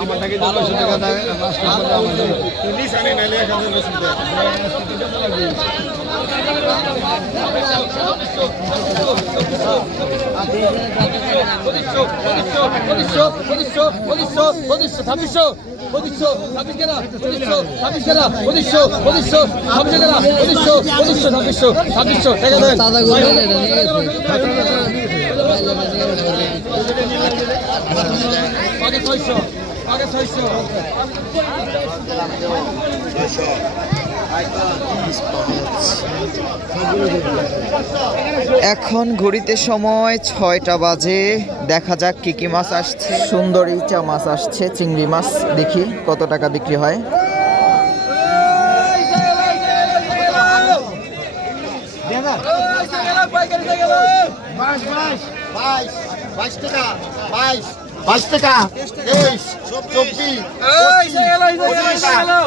আমাদেরকে যত সত্যি কথা রাষ্ট্র করে আমাদের পুলিশ আনে নালে এখানে বসতে ছাব্বিশশো ছাব্বিশশো পঁচিশশো ছাব্বিশ কেনা পঁচিশশো ছাব্বিশ কেনা এখন ঘড়িতে সময় ছয়টা বাজে। দেখা যাক কি কি মাছ আসছে। সুন্দর ইচা মাছ আসছে চিংড়ি মাছ দেখি কত টাকা বিক্রি হয়। বাইশ টাকা বাইশ বাইশ টাকা তেইশ চব্বিশ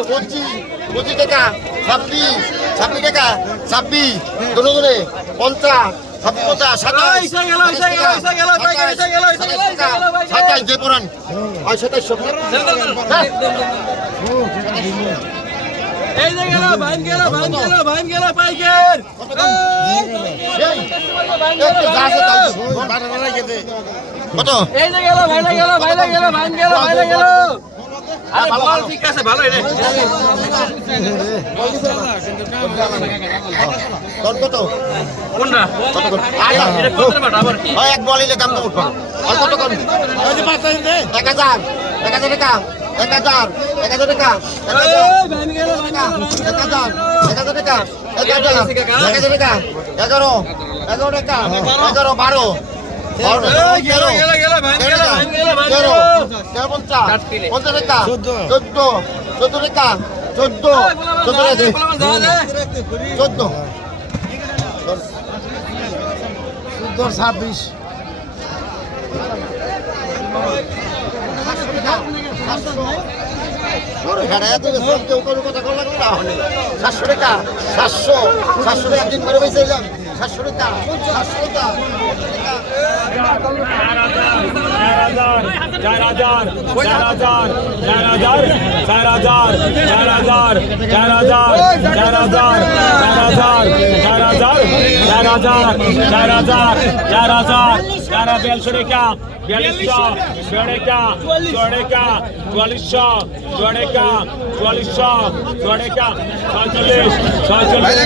পঁচিশ পঁচিশ টাকা ছাব্বিশ ছাব্বিশ টাকা ছাব্বিশ ধরে পঞ্চাশ ছাব্বিশ পঞ্চাশ সাতাশ সাতাশ যে পড়ান। আর সাতাশ এই যে গেল ভাইন গেল ভাইন গেল ভাইন গেল পাইকের। কত এই যে গেল ভাইলা গেল ভাইলা গেল ভাইন গেল ভাইলা গেল। এক বলিলে দাম তো উঠবো কত কম এক হাজার এক হাজার টাকা এক হাজার এক হাজার টাকা এক হাজার এক হাজার টাকা এক হাজার এক হাজার এগারো এগারো টাকা এগারো, বারো। সাতশো টাকা সাতশো সাতশো একদিন করে বেঁচে যাবে। সাতশো টাকা সাতশো টাকা চার হাজার চার হাজার চার হাজার চার হাজার চার হাজার চার হাজার চার হাজার চার হাজার চার হাজার চার হাজার চার হাজার চার চার হাজার বিয়াল্লিশশো চুয়াডেকা চুয়াডেকা চুয়াল্লিশশো চুয়াডেকা চুয়াল্লিশশো চুয়াডেকা ছয়চল্লিশ ছয়চল্লিশ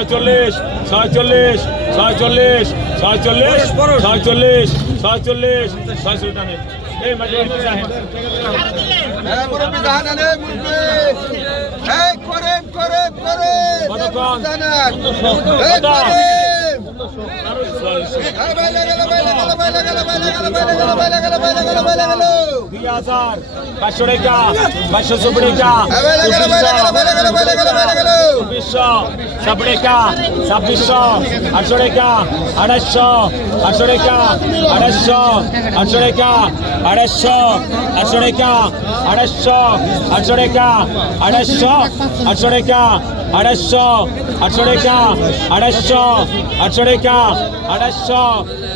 সাতচল্লিশ সাতচল্লিশ সাতচল্লিশ সাতচল্লিশ সাতচল্লিশ সাতচল্লিশ সাতচল্লিশ এই মাঝে পাঁচশো টাকা পাঁচশো চব্বিশ টাকা চব্বিশশো ছাব্বিশ টাকা ছাব্বিশশো, আটশো টাকা আড়াইশো, আটশো টাকা আড়াইশো, আটশো টাকা আড়াইশো, আটশো টাকা আড়াইশো, আটশো টাকা আড়াইশো, আটশো টাকা আড়াইশো, আটশো টাকা আড়াইশো, আটশো টাকা আড়াইশো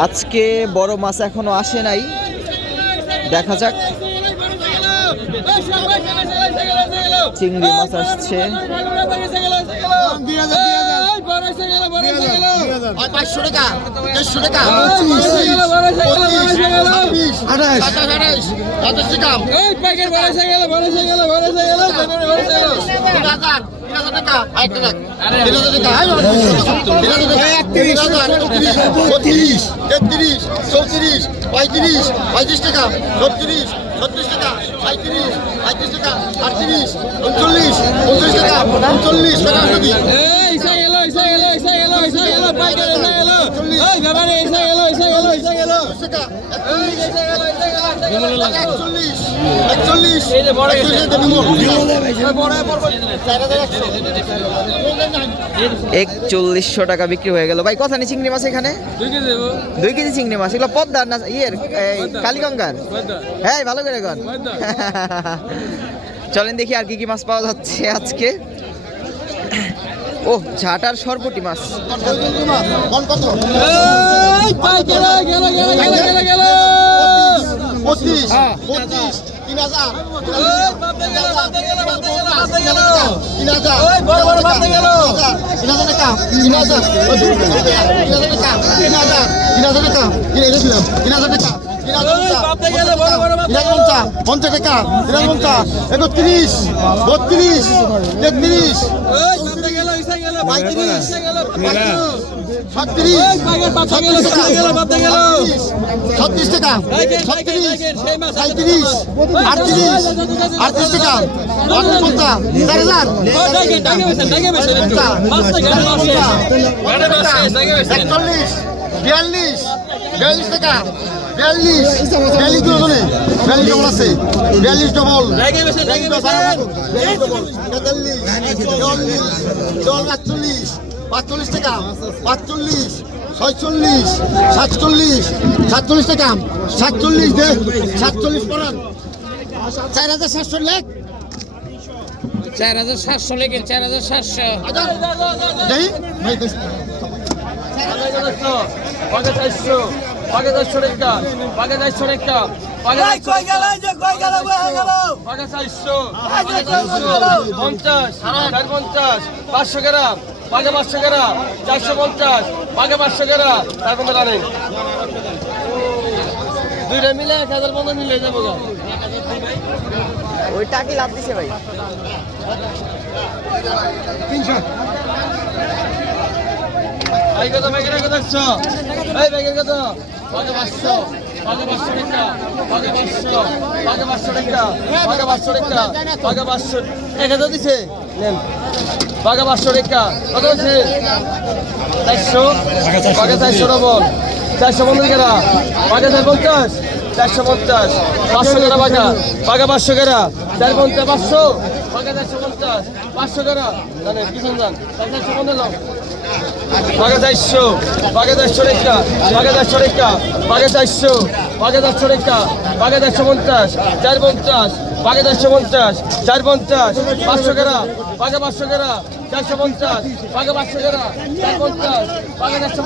আজকে বড় মাছ এখনও আসে নাই। দেখা যাক। চিংড়ি মাছ আসছে। টাকা বত্রিশ তেত্রিশ চৌত্রিশ পঁয়ত্রিশ পঁয়ত্রিশ টাকা ছত্রিশ ছত্রিশ টাকা সাঁত্রিশ সাঁত্রিশ টাকা আটত্রিশ উনচল্লিশ উনচল্লিশ টাকা উনচল্লিশ টাকা একচল্লিশশো টাকা বিক্রি হয়ে গেল। ভাই, কথা নেই, চিংড়ি মাছ এখানে? দুই কেজি চিংড়ি মাছ, এগুলো পদ্মার না? ইয়ের কালীগঙ্গার? হ্যাঁ ভালো করে পদ্মা। চলেন দেখি আর কি কি মাছ পাওয়া যাচ্ছে আজকে। ও ঝাটার সরপুটি মাছ পঞ্চাশ টাকা একত্রিশ বত্রিশ তেত্রিশ ছত্রিশ টাকা সাঁত্রিশ আটত্রিশ আটত্রিশ টাকা পঞ্চাশ চার হাজার একচল্লিশ বিয়াল্লিশ বিয়াল্লিশ টাকা বিয়াল্লিশ। বিয়াল্লিশ ডবল বিয়াল্লিশ ডবল আছে। বিয়াল্লিশ ডবল পাঁচচল্লিশ পাঁচচল্লিশ টাকা। পাঁচচল্লিশ ছয়চল্লিশ সাতচল্লিশ সাতচল্লিশ টাকা। সাতচল্লিশ দে সাতচল্লিশ পড়ান চার হাজার সাতশো লেখ। চার হাজার সাতশো লেগে চার হাজার সাতশো। দেই। ভাই বেশ। পাকে চারশো পাকে চারশো পাকে চারশো পঞ্চাশ চার পঞ্চাশ পাঁচশো গ্রাম পাকে পাঁচশো গ্রাম চারশো পঞ্চাশ পাকে পাঁচশো গ্রাম তার কোনো নেই। দুইটা মিলে এক হাজার পনেরো মিলে যাব গা। ওইটা কি লাভ দিছে ভাই? এই কত ব্যাগের কত একশো এই ব্যাগের কত পাকে পাঁচশো টাকা কত হচ্ছে চারশো পাকে চারশো ডবল চারশো পঞ্চাশ পাকে চার পঞ্চাশ চারশো পঞ্চাশ পাঁচশো কেরা পাকা পাকে পাঁচশো কেরা চার পঞ্চাশ পাঁচশো পাকে পঞ্চাশ পাঁচশো কেরা। জানেন, কি শুনছেন চারশো পঞ্চাশ পাকে চারশো পাকে চারশো রেখা পাকে চারশো রেখা পাকে চারশো পাকে চারশো রেখা পাকে চারশো পঞ্চাশ, চার পঞ্চাশ পাকে চারশো পঞ্চাশ, চার পঞ্চাশ, পাঁচশো কেরা পাকে পাঁচশো কেরা, চারশো পঞ্চাশ পাকে পাঁচশো কেরা, চার পঞ্চাশ পাকে চারশো